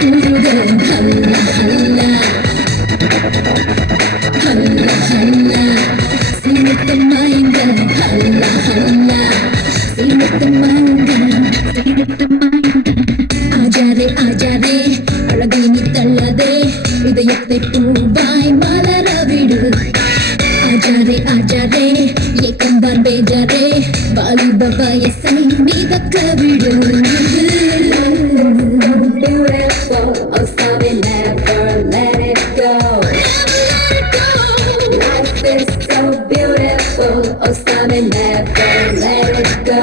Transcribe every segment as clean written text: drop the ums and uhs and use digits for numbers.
கூறுக ஹல்லா ஹல்லா ஹல்லா ஹல்லா சீனத்து மாய்ங்க ஹல்லா ஹல்லா சீனத்து மாய்ங்க சீனத்து மாய்ங்க ஆஜாரே ஆஜாரே அழகை நீ தள்ளாதே இதயத்தை பூவாய் மலர விடு ஆஜாரே ஆஜாரே ஏக்கம்தான் பேஜாரே வாலிப வயசை மிதக்க விடு Beautiful, oh stop it, never let it go. Life is so beautiful, oh stop it, never let it go.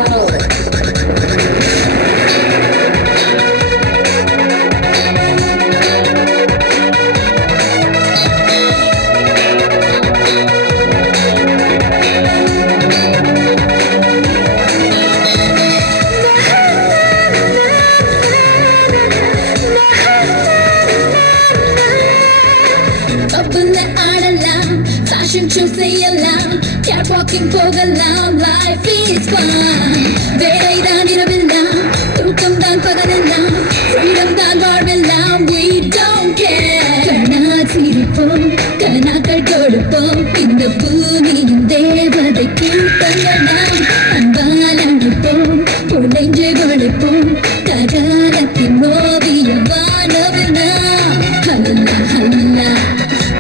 Open the ஆடலாம் fashion show செய்யலாம் catwalking போகலாம் life is fun வேலைதான் இரவெல்லாம் தூக்கம் தான் பகலெல்லாம் freedom தான் வாழ்வெல்லாம் we don't care கண்ணால் சிரிப்போம் கனாக்கள் கொடுப்போம் இந்த பூமியின் தேவதைக்கு தங்கலாம் அன்பால் அழைப்போம் புனைஞ்சு வளைப்போம் கடாரத்தின் ஓவியம் வானவெல்லாம் ஹல்லா ஹல்லா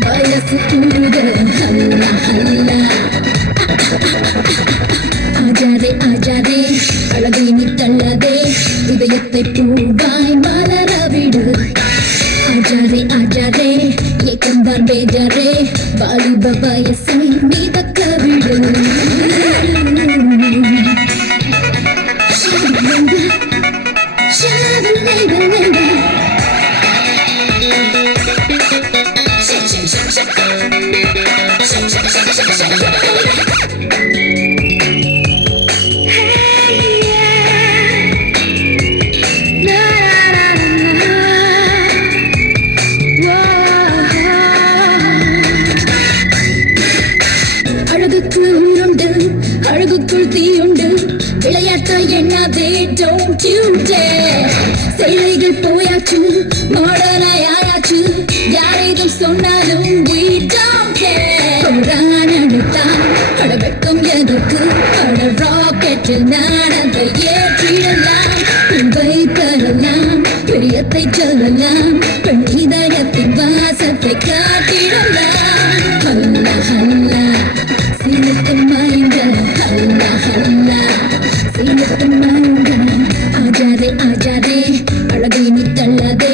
வயசு கூறுக ஹல்லா ஹல்லா ஆஜாதே ஆஜாதே அழகை நீ தள்ளாதே இதயத்தை பூவாய் மலர விடு ஆஜாதே ஆஜாதே ஏக்கம்தான் பேஜாரே வாலிப வயசை மிதக்க விடு அழகுக்குள் தீயுண்டு விளையாட்டா எண்ணாதே don't you dare செய்திகள் போயாச்சு மாடலாய் ஆயாச்சு யாரேதும் சொன்னாலும் we don't care அழைத்தான் அடவெட்டும் எதற்கு அட ராக்கெட்டில் நான் அதை ஏற்றிடலாம் உங்களை தரலாம் பிரியத்தை சொல்லலாம் பெண் இதயத்தின் வாசத்தை காட்டிடலாம் ஹல்லா ஹல்லா சீனத்து மாய்ங்க ஹல்லா ஹல்லா சீனத்து மாய்ங்க ஆஜாதே ஆஜாதே அழகை நீ தள்ளாதே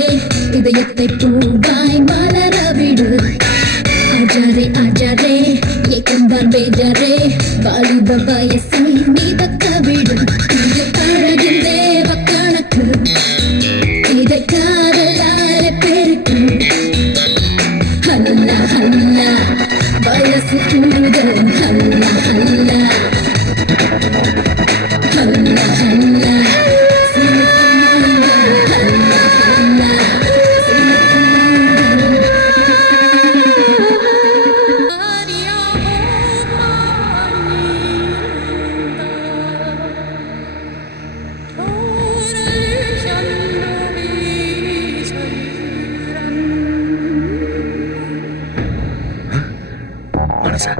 இதயத்தை பூவாய் மலர விடு ஆஜாதே ஆஜாதே ஏக்கம்தான் பேஜாரே வாலிப வயசை மிதக்க விடு இது அழகின் தேவ கணக்கு இதை காதலால பெருக்கு ஹல்லா ஹல்லா வயசு கூறுக ஹல்லா ஹல்லா ஹல்லா ஹல்லா மனசா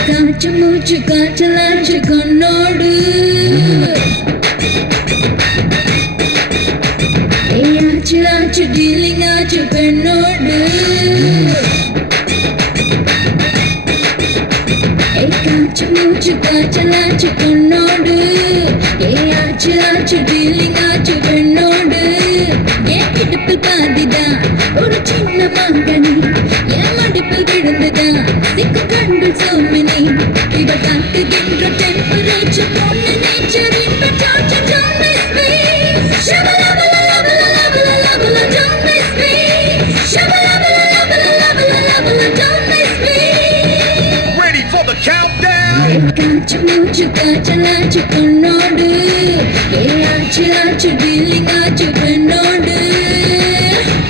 காற்று மூச்சு காற்றலாச்சு கண்ணோடு ஆச்சு ஆச்சு டீலிங் ஆச்சு பெண்ணோடு காற்று மூச்சு காற்றலாச்சு கண்ணோடு ஆச்சு ஆச்சு டீலிங் ஆச்சு பெண்ணோடு என் இடுப்பில் பாதிதான் ஒரு சின்ன மாங்கனி என் மடிப்பில் விழுந்துதான் சிக்கு கண்கள் சோமினி இவ காத்துகின்ற டெம்பரேச்சர் பொண்ணு நேச்சர் இன்ப சாச்சு don't miss me shabalabalabalabalabalabala don't miss me shabalabalabalabalabalabala don't miss me ready for the countdown காற்று மூச்சு காற்றலாச்சு கண்ணோடு ஆச்சு ஆச்சு டீலிங் ஆச்சு பெண்ணோடு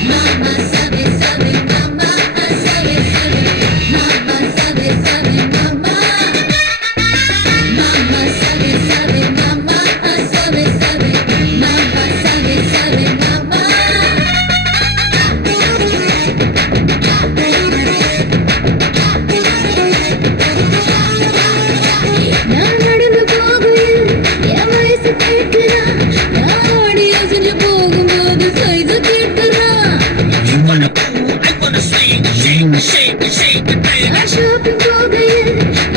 மாமா சவே சவே மாமா சவே சவே மாமா சவே சவே மாமா மாமா சவே சவே மாமா சவே சவே மாமா சவே சவே மாமா நான் நடந்து போகையில் என் வயசு கேட்கிறா நான் ஓடி அசைஞ்சு போகும்போது சைஸ கேட்கிறா You wanna cool, I wanna shake, shake, shake, shake it, baby. நான் ஷாப்பிங் போகையில்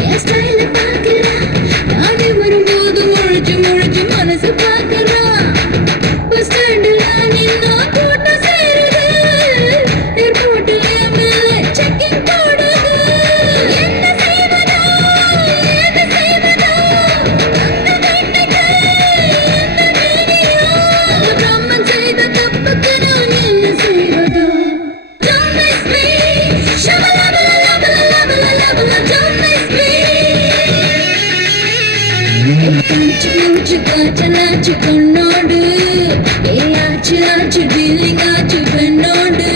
என் ஸ்டைல பார்க்கிறா நானே வரும்போது முழிச்சு முழிச்சு மனசு பார்க்கிறா பஸ் ஸ்டாண்டில் நின்னா கூட்டம் சேருது ஏர்போர்ட்டில் என் மேல செக்கிங் போடுது என்ன செய்வதோ ஏது செய்வதோ அந்த வேட்டைக்கு என்ன நீதியோ அந்த பிரம்மன் செய்த தப்புக்கு நான் என்ன செய்வதோ Don't miss me Shabalabalalabalalabalala Don't miss me காச்சு மூச்சு காய்ச்சலாச்சு கண்ணோடு ஏ ஆச்சு ஆச்சு டீலிங் ஆச்சு பெண்ணோடு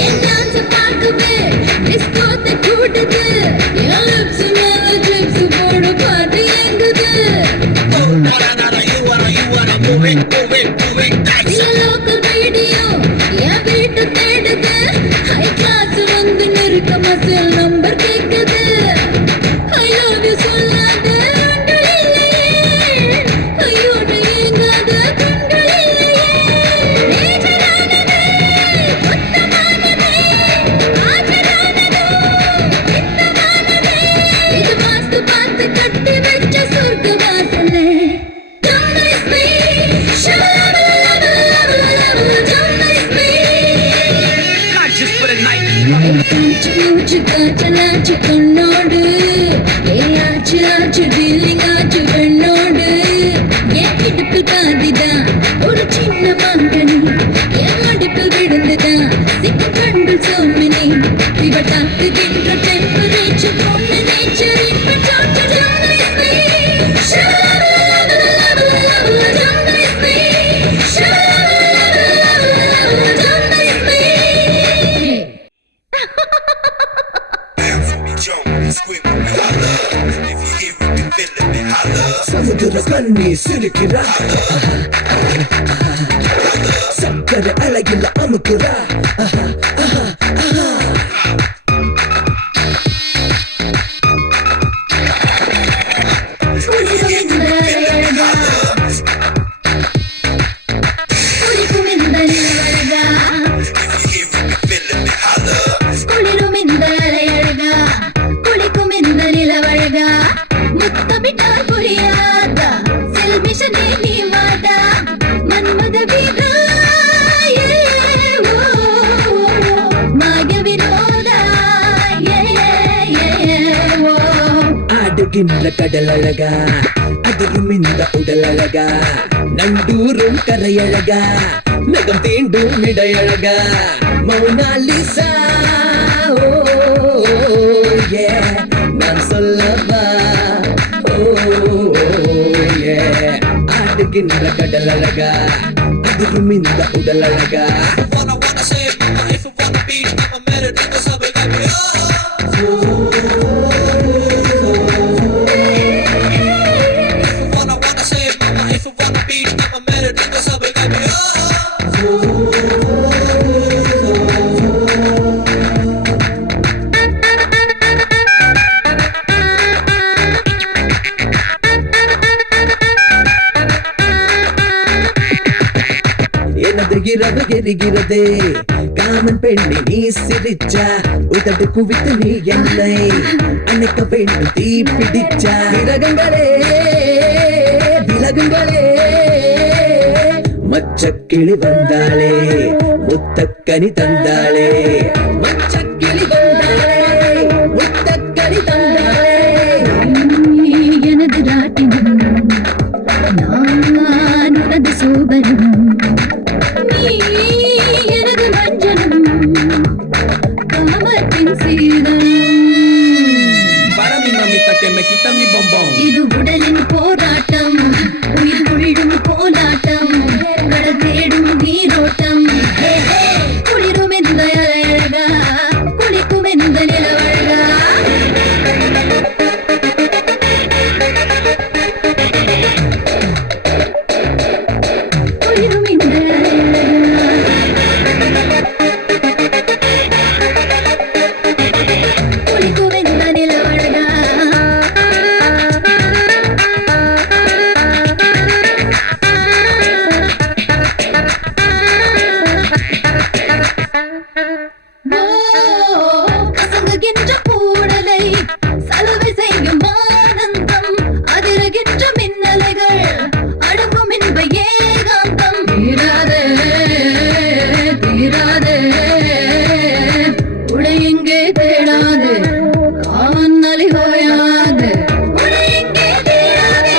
என் டான்ஸ பார்க்கவே டிஸ்கோத்தை கூட்டுது என் லிப்ஸ் மேல ட்ரிப்ஸ் போடு பாட்டு எங்குது Oh, nada, nada, you wanna move it, move it, move it, that's சில லோக்கல் ரேடியோ என் வீட்டை தேடுது ஹை கிளாஸ் வந்து நெருக்க மசில் நம்பர் கேக்குது ஐ லவ் யூ சொல்லாத ஆண்கள் இல்லையே ஐயோடு ஏங்காத பெண்கள் இல்லையே நேச்சரானது உத்தமானது ஆச்சரானது சித்தமானது இது வாஸ்து பார்த்து கட்டி வச்ச சொர்க்க வாசனை Don't miss me Shabalabalalabalala Don't miss me not just for the night. காச்சு மூச்சு காய்ச்சலாச்சு கண்ணோடு ஏ ஆச்சு ஆச்சு டீலிங் ஆச்சு பெண்ணோடு என் இடுப்பில் பாதிதான் ஒரு சின்ன மாங்கனி என் மடிப்பில் விழுந்துதான் சிக்கு கண்கள் சோமினி இவள் தாக்குகின்ற டெம்பரேச்சர் பொண்ணு நேச்சர் இப்ப சாப்பிட்டு Don't miss me Shabalabalalabalala Don't miss me Shabalabalalabalala Don't miss me சமுதிர கண்ணி சிரிக்கிறா சக்கர அழகில அமுக்குறா ஆடுகின்ற கடல் அழகா அதிலும் இந்த உடல் அழகா நண்டூரும் கரையழகா நகம் தீண்டும் இடையழகா மௌனாலிசா ஓ ஏ நான் சொல்லவா ஓ ஏ ஆடுகின்ற கடல் அழகா அதிலும் இந்த உடல் அழகா Wanna save my life, wanna be, never met it, never saw it, baby. Wanna save my life, wanna be, never met it, never saw it, baby. எனது இரவு எரிகிறதே காமன் பெண்ணை நீ சிரிச்சா உதடு குவித்து நீ என்னை அணைக்க வேண்டும் தீ பிடிச்சா விலகுங்களே விலகுங்களே மச்சக்கிளி வந்தாளே முத்தக்கனி தந்தாளே மச்சக்கிளி வந்தாளே முத்தக்கனி தந்தாளே எனது ராட்டினம் நான் உனது சோபனம் நீ எனது மஞ்சனம் காமத்தின் சீதனம் Para mi mamita que me quita mi bombón. இது உடலின் போராட்டம் உயிர் கொள்ளும் போராட்டம் கடல் தேடும் நீரோட்டம் குளிரும் எந்த அழகா குளிக்கும் எந்த நிலவழகா குளிரும் இந்த குளிக்கும் எந்த நிலவழகா கசங்குகின்ற பூடலை சலவை செய்யும் ஆனந்தம் அதிருகின்ற மின்னலைகள் அடங்கும் இன்ப ஏகாந்தம் தீராதே தீராதே உடையெங்கே தேடாது காவன்னலை ஓயாது உடையெங்கே தேடாதே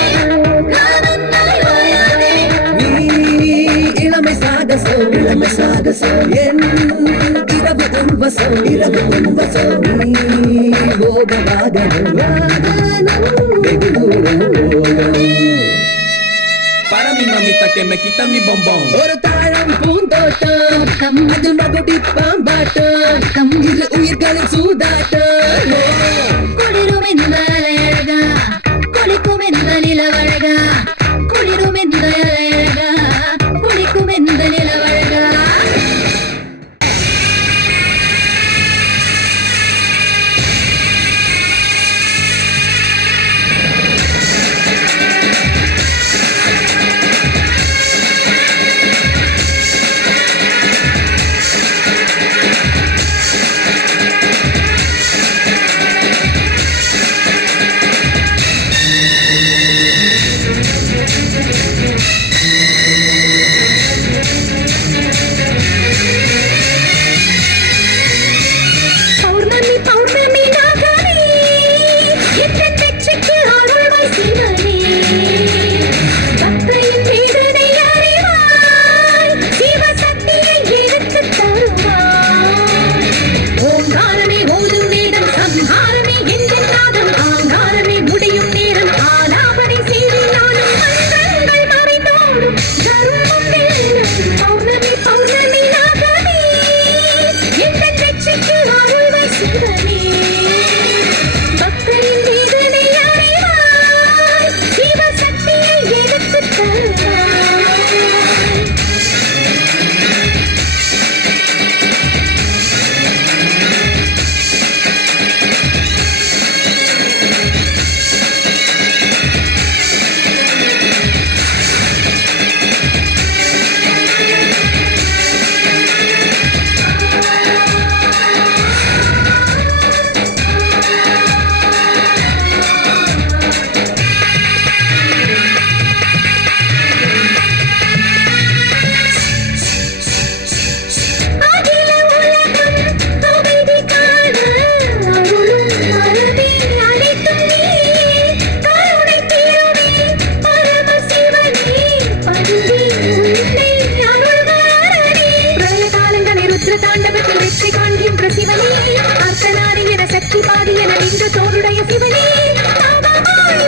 காவன்னலை ஓயாது நீ இளமை சாகசம் என் இரவு உன்வசம் நீ போகவாகனம் வெகு தூரம் Para mi mamita que me quita mi bombón. ஒரு தாழம் பூந்தோட்டம் அதில் மகுடி பாம்பாட்டம் இது உயிர்களின் சூதாட்டம் குளிரும் இந்த அழகா குளிக்கும் இந்த நிலவழகா குளிரும் இந்த அழகா குளிக்கும் இந்த நிலவழகா பௌர்ணமி பௌர்ணமி நாகமே இந்த வெற்றிக்கு அருள்வாய் சிவனே பக்தையின் வேதனை அறிவாய் சிவசக்தியை எடுத்துத் தருவாய் ஓங்காரமே ஓதும் வேதம் சம்ஹாரமே எங்கள் நாதம் ஆங்காரமே முடியும் நேரம் ஆலாபனை செய்து நானும் மந்திரங்கள் மறைந்தோடும் தர்மம் வெல்லும் பௌர்ணமி பௌர்ணமி நாகமே இந்த வெற்றிக்கு அருள்வாய் சிவனே பக்தரின் வேதனை அறிவாய் சிவசக்தியை எடுத்துத் தருவாய் அகில உலகம் அமைதி காண அருளும் மரபே அனைத்தும் நீ கருணை தீருமே பரமசிவனே பருந்தி உன்னை அருள்வாரனே பிரளய காலங்களை ருத்ர தாண்டவத்தில் வெற்றி காண்கின்ற சிவனே அர்த்தநாரி என சக்தி பாதி என நின்ற தோருடைய சிவனே தாவமாய்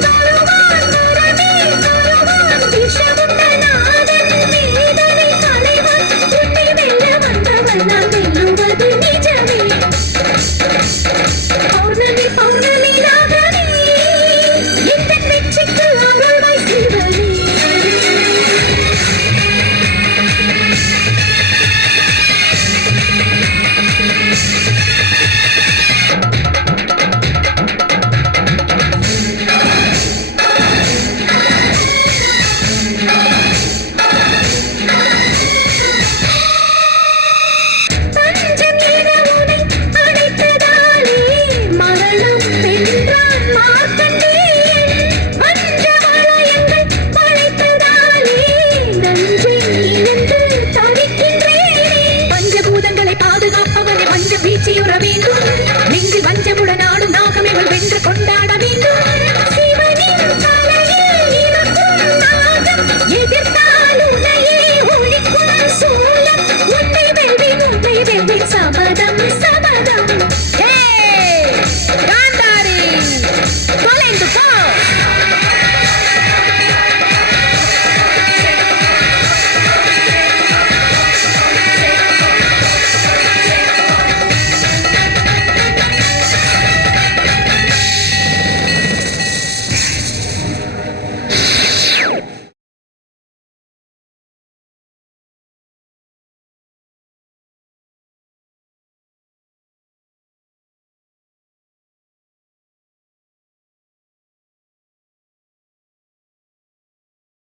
வாழுவான் மரமே தருவான் விஷமுண்ட நாதன் வேதனை களைவான் உன்னை வெல்ல வந்தவன் நான் வெல்லுவது நிஜமே பௌர்ணமி பௌர்ணமி நாகமே இந்த வெற்றிக்கு அருள்வாய் சிவனே உற வேண்டும் நெஞ்சில் வஞ்சமுடன் ஆடும் நாகம் இவள் வென்று கொண்டாட வேண்டும் சிவனின் தலையில் இருக்கும் நாகம் எதிர்த்தால் உன்னையே ஒழிக்கும் சூலம் உன்னை வெல்வேன்